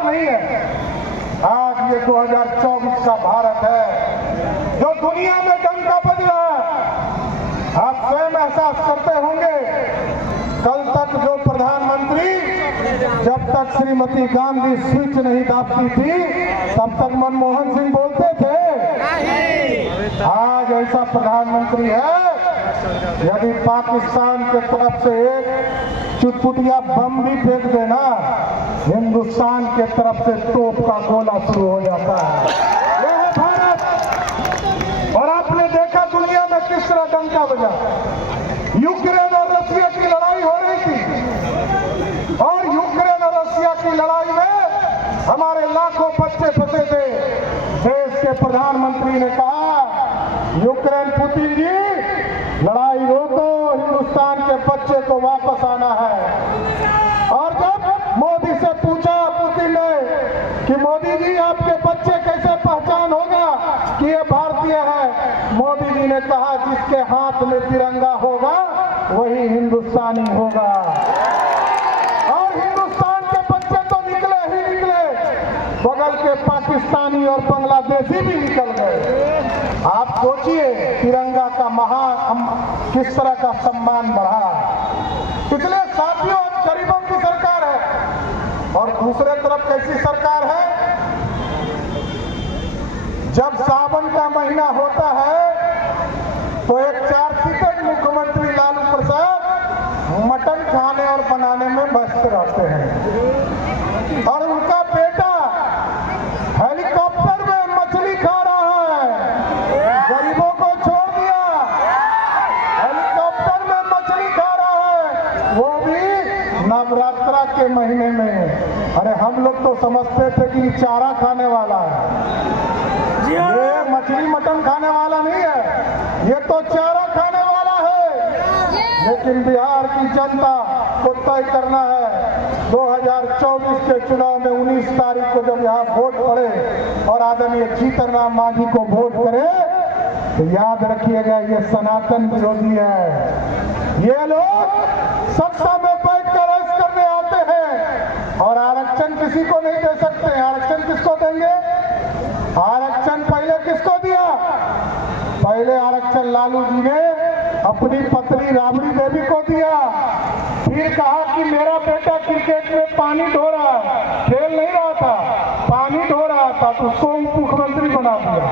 भारत नहीं है, आज ये 2024 का भारत है जो दुनिया में डंका बज रहा है। आप स्वयं एहसास करते होंगे, कल तक जो प्रधानमंत्री, जब तक श्रीमती गांधी स्विच नहीं दाबती थी तब तक मनमोहन सिंह बोलते थे। आज ऐसा प्रधानमंत्री है, यदि पाकिस्तान के तरफ से एक चुटपुटिया बम भी फेंक देना, हिंदुस्तान के तरफ से तोप का गोला शुरू हो जाता है। यह है भारत। और आपने देखा दुनिया में किस तरह डंका बजा। यूक्रेन और रशिया की लड़ाई हो रही थी और यूक्रेन और रशिया की लड़ाई में हमारे लाखों बच्चे फंसे थे। देश के प्रधानमंत्री ने कहा, यूक्रेन पुतिन जी लड़ाई रोको, हिंदुस्तान के बच्चे को वापस आना है। और जब मोदी से पूछा पुतिन ने कि मोदी जी आपके बच्चे कैसे पहचान होगा कि ये भारतीय है, मोदी जी ने कहा जिसके हाथ में तिरंगा होगा वही हिंदुस्तानी होगा। और हिंदुस्तान के बच्चे तो निकले ही निकले, बगल के पाकिस्तानी और बांग्लादेशी भी निकल गए। आप सोचिए तिरंगा का किस तरह का सम्मान बढ़ा। इसलिए साथियों, आज गरीबों की सरकार है और दूसरे तरफ कैसी सरकार है। जब सावन का महीना होता है तो एक 4 सीटेड मुख्यमंत्री लालू प्रसाद मटन खाने और बनाने में व्यस्त रहते हैं और उनका बेटा हेलीकॉप्टर में मछली खा रहा है। गरीबों को छोड़ दिया, हेलीकॉप्टर में मछली खा रहा है, वो भी नवरात्रा के महीने में। अरे हम लोग तो समझते थे कि चारा खाने वाला है, ये मछली मटन खाने वाला नहीं है, ये तो चारा खाने वाला है। लेकिन बिहार की जनता को तय करना है 2024 के चुनाव में 19 तारीख को जब यहाँ वोट पड़े और आदरणीय जीतन राम मांझी को वोट करे तो याद रखिएगा ये सनातन विरोधी है। ये लोग सत्ता में बैठकर ऐश करने आते हैं और आरक्षण किसी को नहीं दे सकते। आरक्षण किसको देंगे? आरक्षण पहले किसको दिया? पहले आरक्षण लालू जी ने अपनी पत्नी राबड़ी देवी को दिया, फिर कहा कि मेरा बेटा क्रिकेट में पानी ढो रहा है, खेल नहीं रहा था, पानी ढो रहा था, तो उसको मुख्यमंत्री बना दिया।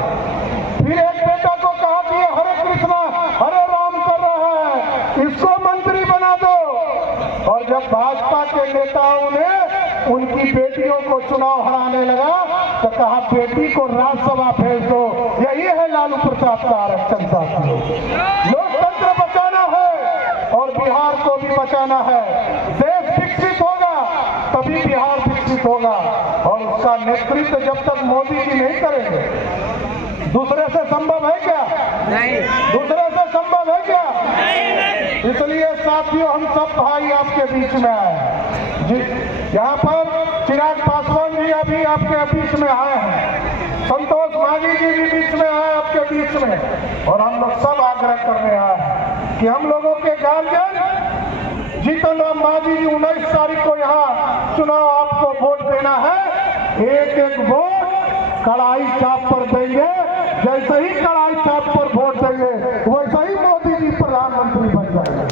फिर एक बेटा को कहा कि हरे कृष्णा हरे राम कर रहा है, इसको मंत्री बना दो। और जब भाजपा के नेताओं ने उनकी बेटियों को चुनाव हराने लगा तो कहा बेटी को राज्यसभा भेज दो। यही है लालू प्रसाद का आरक्षण। साथियों, लोकतंत्र बचाना है और बिहार को भी बचाना है। देश विकसित होगा तभी बिहार विकसित होगा और उसका नेतृत्व जब तक मोदी जी नहीं करेंगे, दूसरे से संभव है क्या? नहीं। दूसरे से संभव है क्या? नहीं। इसलिए साथियों, हम सब भाई आपके बीच में आए जी। यहाँ पर चिराग पासवान जी अभी आपके बीच में आए हैं, संतोष मांझी जी भी बीच में आए आपके बीच में, और हम लोग सब आग्रह करने आए हैं कि हम लोगों के गार्जियन जीतन राम मांझी जी 19 तारीख को यहाँ चुनाव आपको वोट देना है। एक एक वोट कड़ाई चाप पर देंगे, जैसे ही कड़ाई चाप पर वोट देंगे वैसे ही मोदी जी प्रधानमंत्री बन जाएंगे।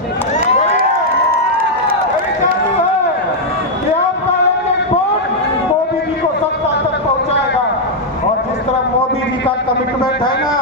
कि आपका एक वोट मोदी जी को सत्ता तक पहुंचाएगा और जिस तरह मोदी जी का कमिटमेंट है ना,